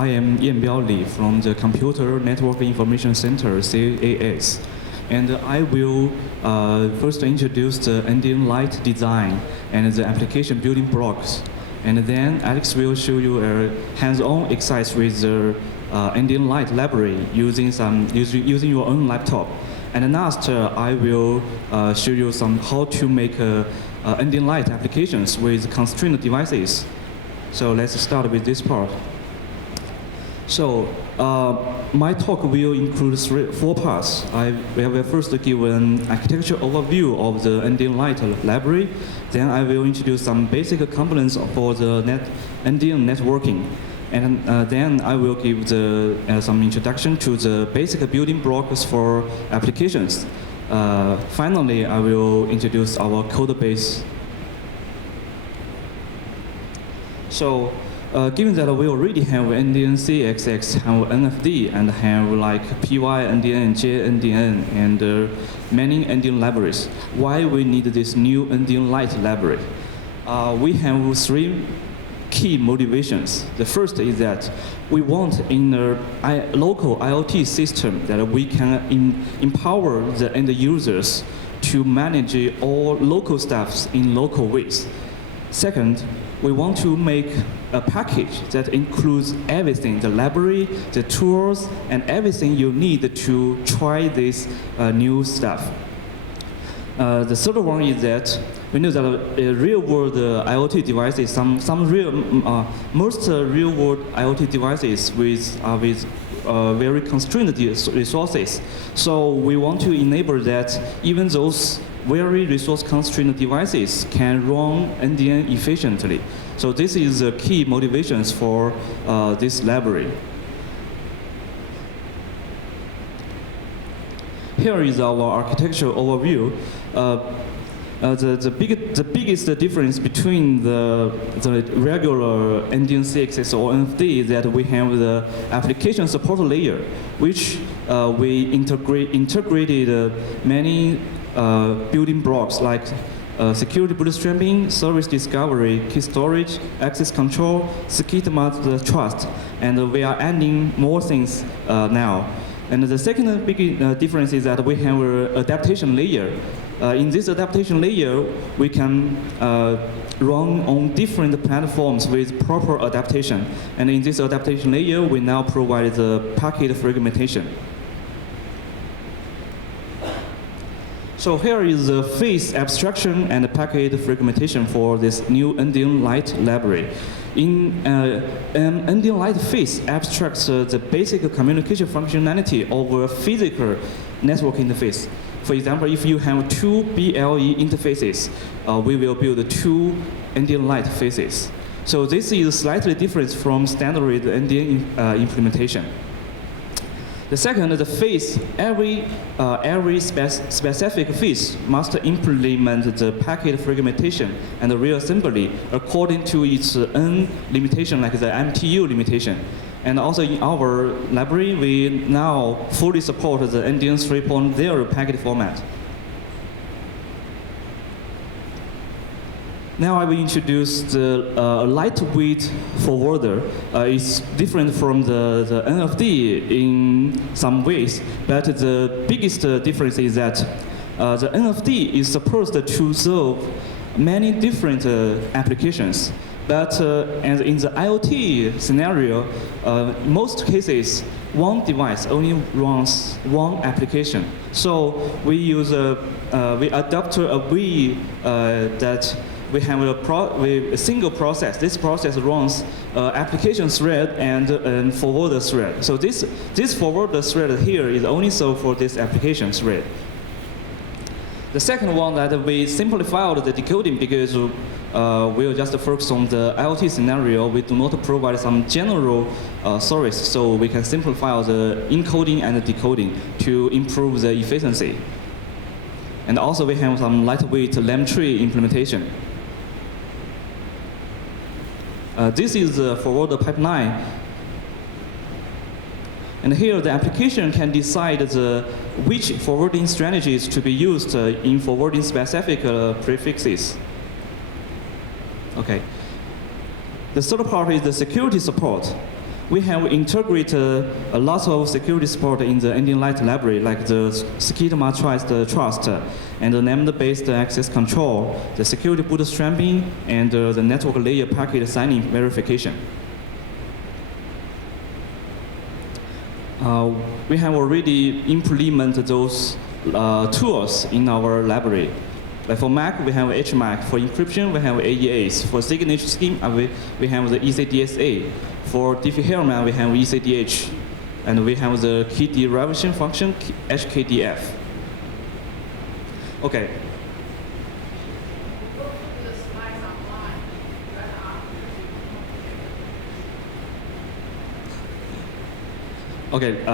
I am Yanbiao Li from the Computer Network Information Center, CAS. And I will first introduce the NDN Light design and the application building blocks. And then Alex will show you a hands-on exercise with the NDN Light library using your own laptop. And last, I will show you how to make NDN Light applications with constrained devices. So let's start with this part. So my talk will include four parts. I will first give an architecture overview of the NDN Light library. Then I will introduce some basic components for the NDN networking. And then I will give some introduction to the basic building blocks for applications. Finally, I will introduce our code base. So, given that we already have NDN CXX, have NFD, and have like PY, NDN, JNDN, and many NDN libraries, why we need this new NDN Light library? We have three key motivations. The first is that we want in a local IoT system that we can empower the end users to manage all local stuffs in local ways. Second, we want to make a package that includes everything, the library, the tools, and everything you need to try this new stuff. The third one is that we know that real-world IoT devices, most real-world IoT devices with very constrained resources. So we want to enable that even those very resource-constrained devices can run NDN efficiently. So this is the key motivations for this library. Here is our architectural overview. The biggest difference between the regular NDN CXX or NFD is that we have the application support layer, which we integrated many building blocks like security bootstrapping, service discovery, key storage, access control, schema trust, and we are adding more things now. And the second big difference is that we have an adaptation layer. In this adaptation layer, we can run on different platforms with proper adaptation. And in this adaptation layer, we now provide the packet fragmentation. So here is the phase abstraction and packet fragmentation for this new NDN Light library. In NDN Light phase abstracts the basic communication functionality of a physical network interface. For example, if you have two BLE interfaces, we will build two NDN Light phases. So this is slightly different from standard NDN implementation. The second, the phase, every specific phase must implement the packet fragmentation and the reassembly according to its own limitation, like the MTU limitation. And also in our library, we now fully support the NDN 3.0 packet format. Now I will introduce the lightweight forwarder. It's different from the NFD in some ways, but the biggest difference is that the NFD is supposed to serve many different applications. But and in the IoT scenario, most cases, one device only runs one application. So we use we adopt a way that we have a single process. This process runs application thread and forwarder thread. So this forwarder thread here is only so for this application thread. The second one that we simplified the decoding because we'll just focus on the IoT scenario. We do not provide some general service, so we can simplify the encoding and the decoding to improve the efficiency. And also we have some lightweight lamp tree implementation. This is the forwarder pipeline. And here the application can decide which forwarding strategies to be used in forwarding specific prefixes. Okay. The third part is the security support. we have integrated a lot of security support in the NDN Lite library, like the schema trust, and the named-based access control, the security bootstrapping, and the network layer packet signing verification. We have already implemented those tools in our library. Like for Mac, we have HMAC. For encryption, we have AEAs. For signature scheme, we have the ECDSA. For Diffie-Hellman, we have ECDH. And we have the key derivation function, HKDF. Okay. Okay,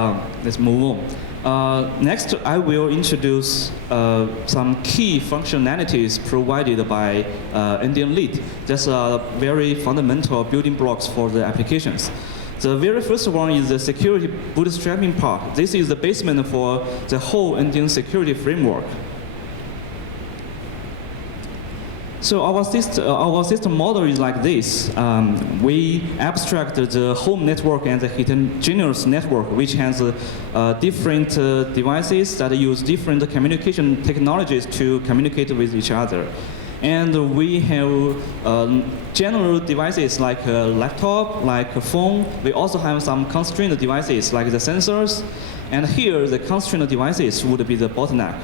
let's move on. Next, I will introduce some key functionalities provided by NDN Lite. That's very fundamental building blocks for the applications. The very first one is the security bootstrapping part. This is the basement for the whole NDN security framework. So our system model is like this. We abstract the home network and the heterogeneous network, which has different devices that use different communication technologies to communicate with each other. And we have general devices like a laptop, like a phone. We also have some constrained devices like the sensors. And here, the constrained devices would be the bottleneck,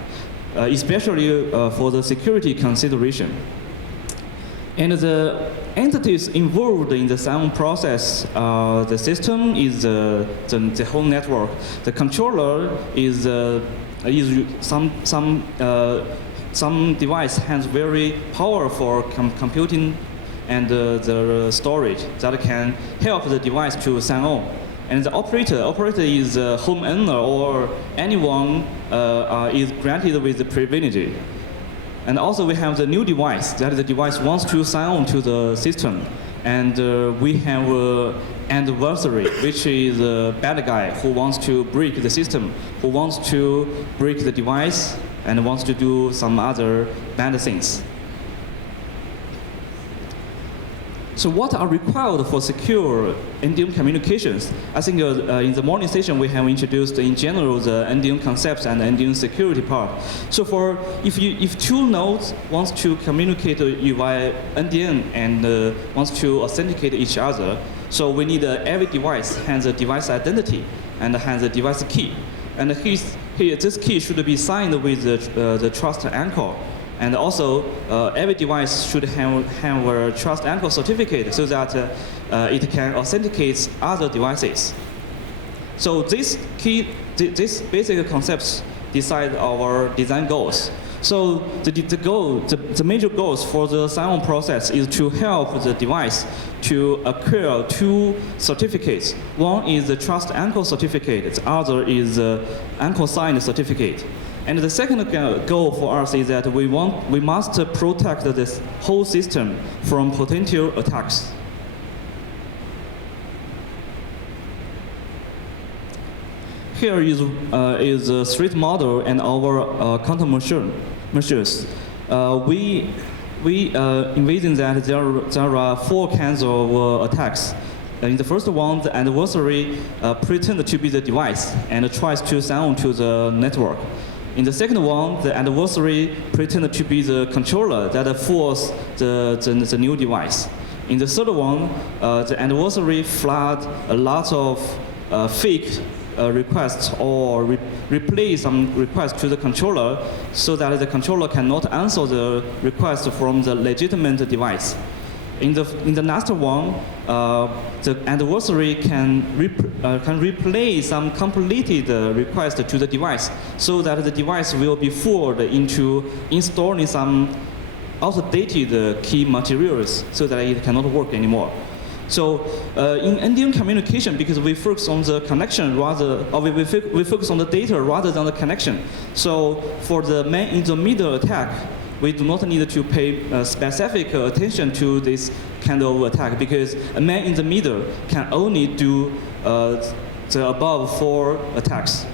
especially for the security consideration. And the entities involved in the sound process, the system is the whole network. The controller is some device has very powerful computing and the storage that can help the device to sign on. And the operator is a homeowner or anyone is granted with the privilege. And also we have the new device, that the device wants to sign on to the system. And we have anniversary, which is a bad guy who wants to break the system, who wants to break the device and wants to do some other bad things. So what are required for secure NDN communications? I think in the morning session we have introduced in general the NDN concepts and the NDN security part. So for if two nodes wants to communicate via NDN and wants to authenticate each other, so we need every device has a device identity and has a device key. And this key should be signed with the trust anchor. And also, every device should have a trust anchor certificate so that it can authenticate other devices. So these basic concepts decide our design goals. So the major goals for the sign-on process is to help the device to acquire two certificates. One is the trust anchor certificate, the other is the anchor signed certificate. And the second goal for us is that we must protect this whole system from potential attacks. Here is a street model and our countermeasures. We envision that there are four kinds of attacks. In the first one, the adversary pretends to be the device and tries to sign on to the network. In the second one, the adversary pretends to be the controller that fools the new device. In the third one, the adversary flood a lot of fake requests or replay some requests to the controller so that the controller cannot answer the request from the legitimate device. In the last one, the adversary can replay some completed request to the device so that the device will be fooled into installing some outdated key materials so that it cannot work anymore. So in NDN communication, because we focus on the connection rather, or we focus on the data rather than the connection. So for the man-in-the-middle attack, we do not need to pay specific attention to this kind of attack because a man in the middle can only do the above four attacks.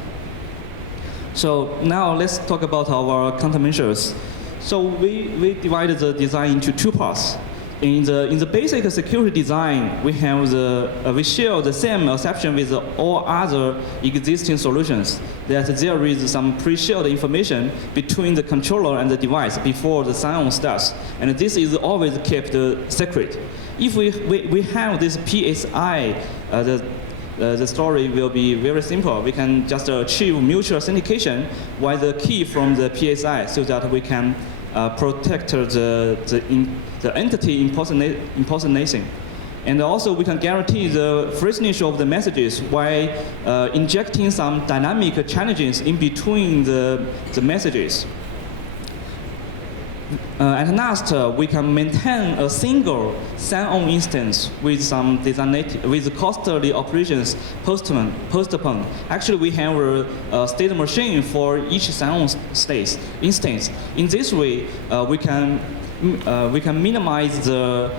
So now let's talk about our countermeasures. So we divided the design into two parts. In the basic security design, we share the same assumption with all other existing solutions, that there is some pre-shared information between the controller and the device before the sign-on starts, and this is always kept secret. If we have this PSI, the story will be very simple. We can just achieve mutual authentication via the key from the PSI, so that we can protect the entity impersonation. And also we can guarantee the freshness of the messages by injecting some dynamic challenges in between the messages. And last, we can maintain a single sign-on instance with some with costly operations postponed. Actually, we have a state machine for each sign-on instance. In this way, we can minimize the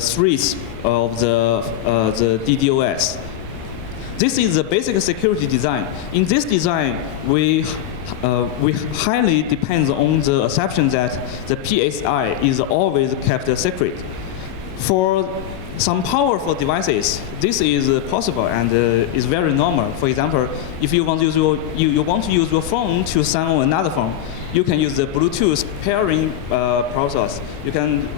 threats of the DDoS. This is the basic security design. In this design, we highly depend on the assumption that the PSI is always kept secret. For some powerful devices, this is possible and is very normal. For example, if you want to use your phone to sign on another phone, you can use the Bluetooth pairing process. You can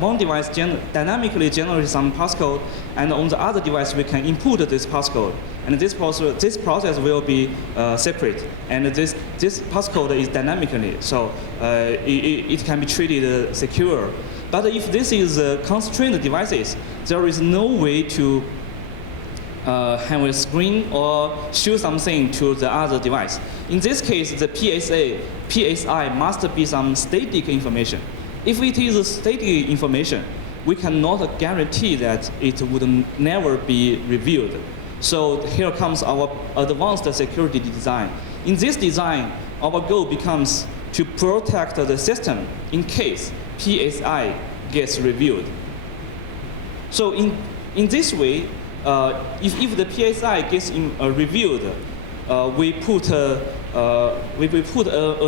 one device dynamically generate some passcode, and on the other device we can input this passcode. And this process will be secret, and this passcode is dynamically, so it can be treated secure. But if this is constrained devices, there is no way to have a screen or show something to the other device. In this case, the PSI must be some static information. If it is static information, we cannot guarantee that it would never be revealed. So here comes our advanced security design. In this design, our goal becomes to protect the system in case PSI gets revealed. So in this way, if the PSI gets revealed, we put a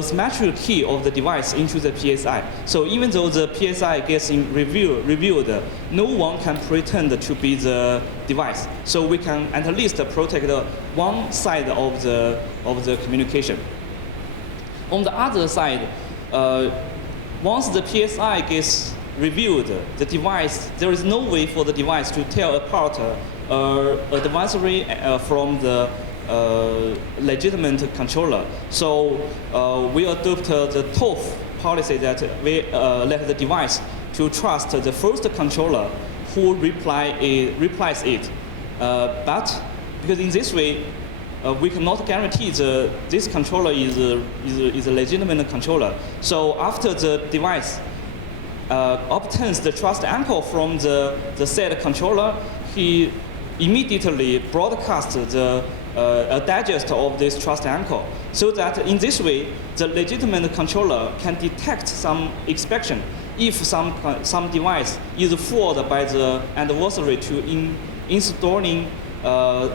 symmetrical key of the device into the PSI. So even though the PSI gets revealed, no one can pretend to be the device. So we can at least protect one side of the communication. On the other side, once the PSI gets revealed, there is no way for the device to tell apart adversary from the legitimate controller. So we adopt the TOF policy that we let the device to trust the first controller who replies it. But because in this way, we cannot guarantee this controller is a legitimate controller. So after the device obtains the trust anchor from the said controller, he immediately broadcasts a digest of this trust anchor, so that in this way, the legitimate controller can detect some inspection. If some device is fooled by the adversary to installing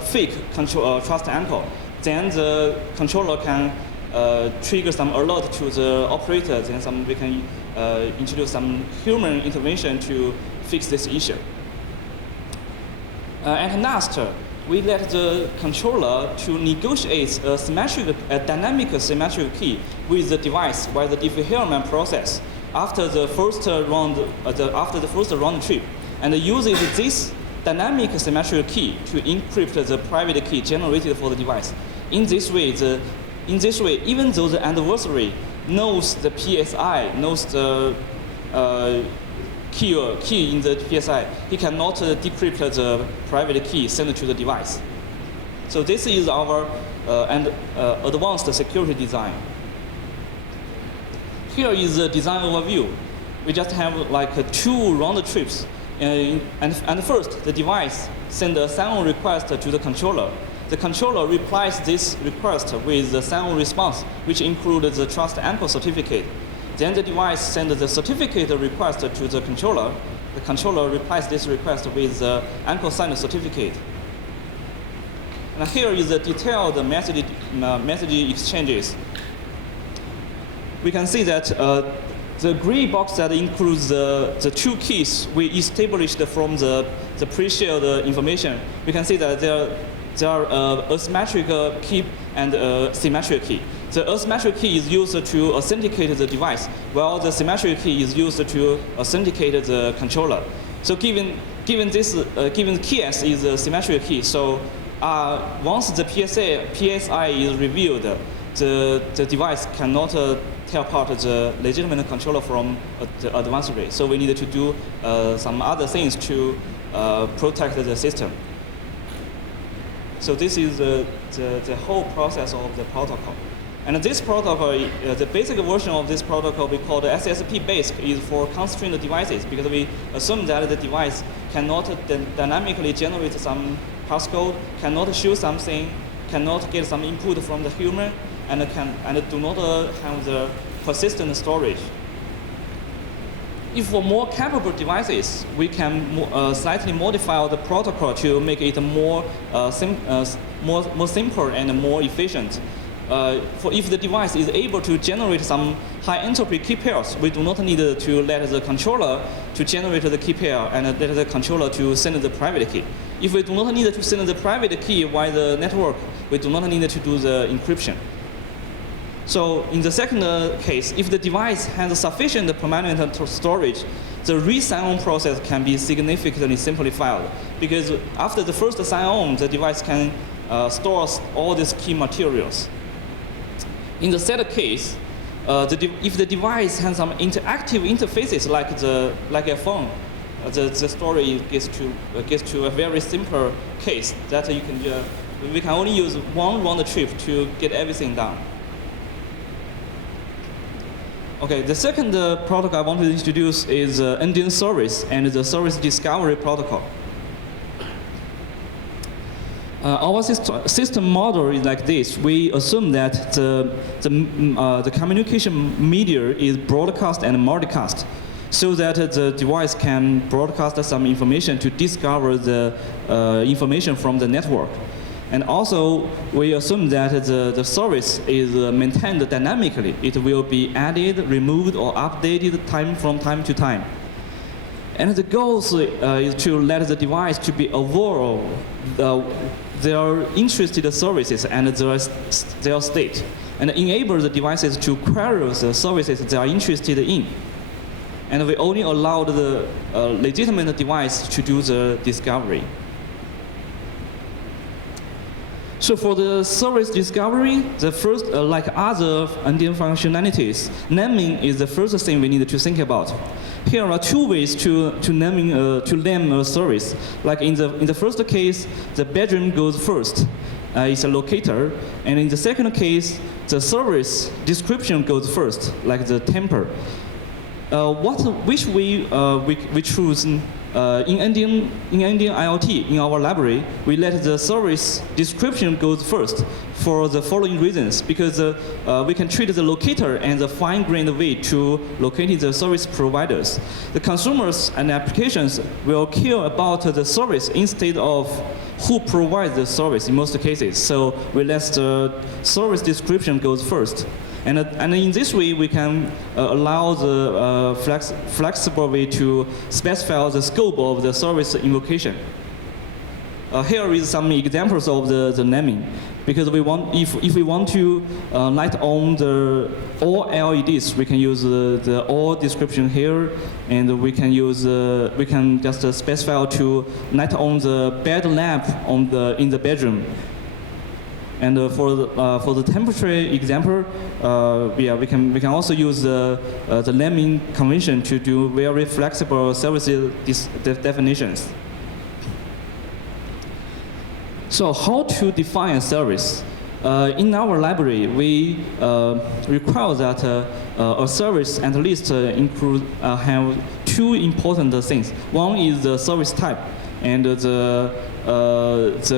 fake trust anchor, then the controller can trigger some alert to the operator. Then we can introduce some human intervention to fix this issue. And last, we let the controller to negotiate a dynamic symmetric key with the device by the Diffie-Hellman process after the first round trip, and uses this dynamic symmetric key to encrypt the private key generated for the device. In this way, even though the adversary knows the PSI, knows the key in the PSI, he cannot decrypt the private key sent to the device. So this is our advanced security design. Here is the design overview. We just have like 2 round trips. And first, the device sends a sign-on request to the controller. The controller replies this request with the sign-on response, which includes the trust anchor certificate. Then the device sends the certificate request to the controller. The controller replies this request with the anchor signed certificate. And here is the detailed message exchanges. We can see that The gray box that includes the two keys we established from the pre-shared information. We can see that there are asymmetric key and symmetric key. The asymmetric key is used to authenticate the device, while the symmetric key is used to authenticate the controller. So given KS is a symmetric key, so once the PSI is revealed, the device cannot tell apart the legitimate controller from the advanced array. So we need to do some other things to protect the system. So this is the whole process of the protocol. And this protocol, the basic version of this protocol we call the SSP-based is for constrained devices, because we assume that the device cannot dynamically generate some passcode, cannot show something, cannot get some input from the human, and do not have the persistent storage. If for more capable devices, we can slightly modify the protocol to make it more simple and more efficient. For if the device is able to generate some high entropy key pairs, we do not need to let the controller to generate the key pair and let the controller to send the private key. If we do not need to send the private key via the network, we do not need to do the encryption. So in the second case, if the device has sufficient permanent storage, the re-sign-on process can be significantly simplified, because after the first sign-on, the device can store all these key materials. In the third case, if the device has some interactive interfaces like a phone, the story gets to a very simple case that we can only use one round trip to get everything done. Okay, the second protocol I want to introduce is NDN service and the service discovery protocol. Our system model is like this. We assume that the communication media is broadcast and multicast, so that the device can broadcast some information to discover the information from the network. And also, we assume that the service is maintained dynamically. It will be added, removed, or updated from time to time. And the goal is to let the device to be aware of their interested services and their state, and enable the devices to query the services they are interested in. And we only allow the legitimate device to do the discovery. So for the service discovery, the first, like other NDN functionalities, naming is the first thing we need to think about. Here are two ways to name a service. Like in the first case, the bedroom goes first. It's a locator. And in the second case, the service description goes first, like the temper. Which way we choose in NDN IoT, in our library, we let the service description go first for the following reasons. Because we can treat the locator as a fine-grained way to locate the service providers. The consumers and applications will care about the service instead of who provides the service in most cases. So we let the service description go first. And in this way, we can allow the flexible way to specify the scope of the service invocation. Here is some examples of the naming. Because if we want to light on all LEDs, we can use the all description here, and we can just specify to light on the bed lamp in the bedroom. And for the temperature example, we can also use the naming convention to do very flexible service definitions. So how to define a service? In our library, we require that a service at least have two important things. One is the service type and the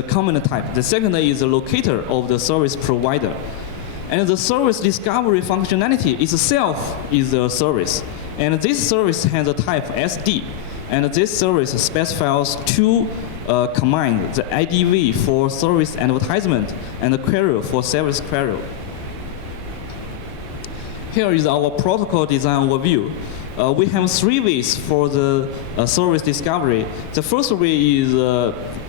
comment type. The second is the locator of the service provider. And the service discovery functionality itself is a service. And this service has a type SD. And this service specifies two commands, the IDV for service advertisement and the query for service query. Here is our protocol design overview. We have 3 ways for the service discovery. The first way is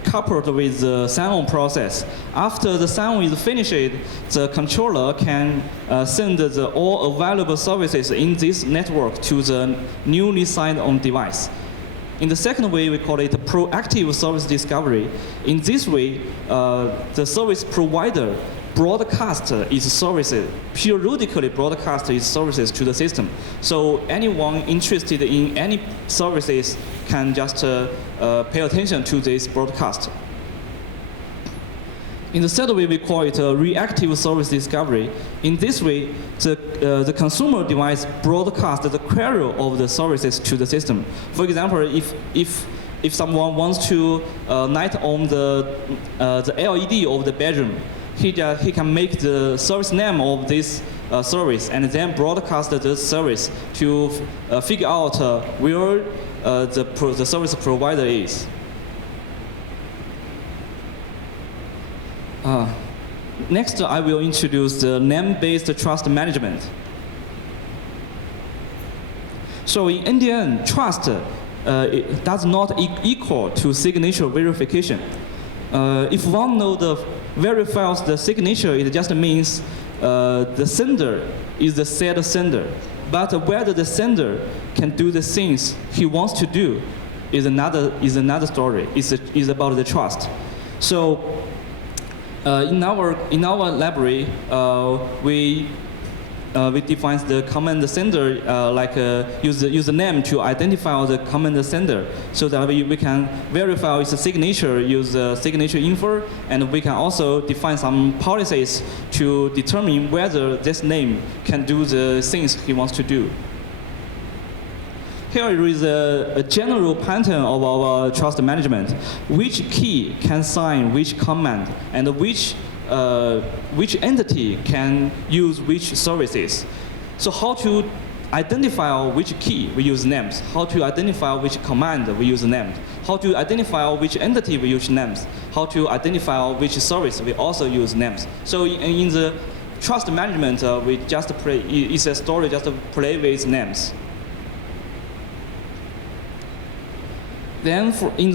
coupled with the sign-on process. After the sign-on is finished, the controller can send all available services in this network to the newly signed-on device. In the second way, we call it proactive service discovery. In this way, the service provider broadcast its services, periodically broadcast its services to the system. So anyone interested in any services can just pay attention to this broadcast. In the third way, we call it reactive service discovery. In this way, the consumer device broadcasts the query of the services to the system. For example, if someone wants to light on the LED of the bedroom, he can make the service name of this service and then broadcast the service to figure out where the service provider is. Next, I will introduce the name-based trust management. So in NDN, trust it does not equal to signature verification. If one node verifies the signature, it just means the sender is the said sender. But whether the sender can do the things he wants to do is another story. It's about the trust. So in our library, we define the command sender use the name to identify the command sender, so that we can verify its signature, use the signature info, and we can also define some policies to determine whether this name can do the things he wants to do. Here is a general pattern of our trust management. Which key can sign which command, and which entity can use which services. So how to identify which key, we use names. How to identify which command, we use names. How to identify which entity, we use names. How to identify which service, we also use names. So in the trust management, we just play, it's a story just to play with names. Then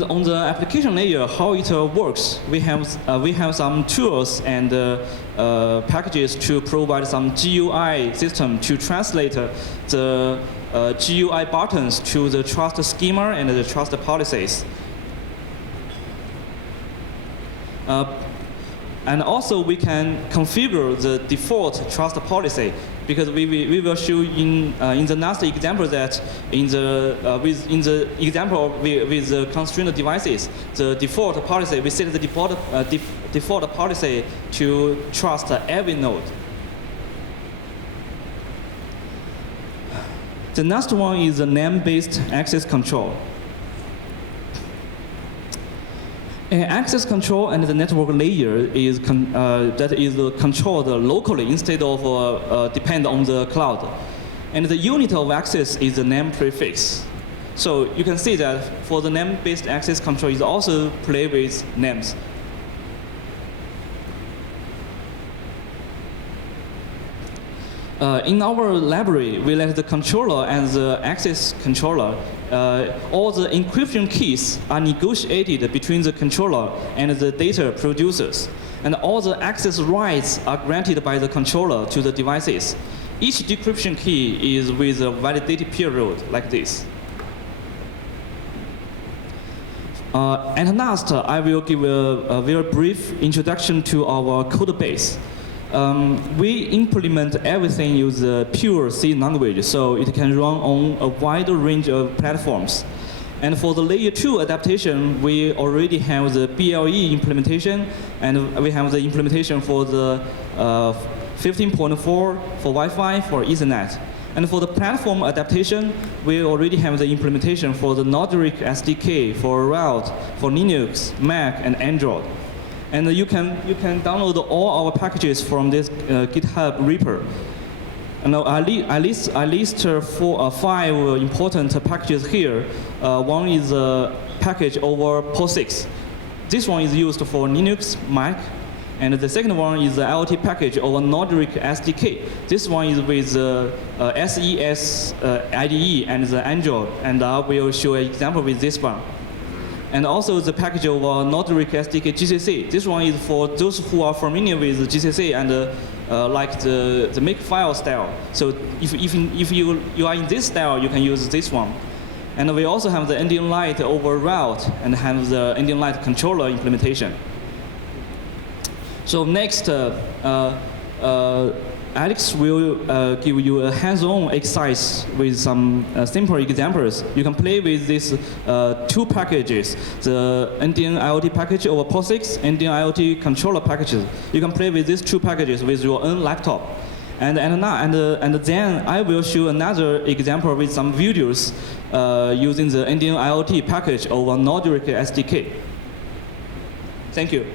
on the application layer, how it works, we have some tools and packages to provide some GUI system to translate the GUI buttons to the trust schema and the trust policies. And also we can configure the default trust policy, because we will show in the last example that in the example with the constrained devices, the default policy, we set the default policy to trust every node. The next one is the name-based access control. Access control and the network layer is controlled locally instead of depend on the cloud. And the unit of access is the name prefix. So you can see that for the name-based access control is also play with names. In our library, we let the controller and the access controller, all the encryption keys are negotiated between the controller and the data producers. And all the access rights are granted by the controller to the devices. Each decryption key is with a validated period like this. And last, I will give a very brief introduction to our code base. We implement everything using pure C language, so it can run on a wide range of platforms. And for the layer 2 adaptation, we already have the BLE implementation, and we have the implementation for the 15.4 for Wi-Fi, for Ethernet. And for the platform adaptation, we already have the implementation for the Nordic SDK, for Route, for Linux, Mac, and Android. And you can download all our packages from this GitHub repo. And I list 5 important packages here. One is a package over POSIX. This one is used for Linux, Mac, And the second one is the IoT package over Nordic SDK. This one is with SES IDE and the Android, and I will show an example with this one. And also the package over Nordic SDK GCC. This one is for those who are familiar with GCC and like the Makefile style. So if you are in this style, you can use this one. And we also have the NDN Lite over route and have the NDN Lite controller implementation. So next, Alex will give you a hands-on exercise with some simple examples. You can play with these two packages, the NDN IoT package over POSIX, NDN IoT controller packages. You can play with these two packages with your own laptop. And then I will show another example with some videos using the NDN IoT package over Nordic SDK. Thank you.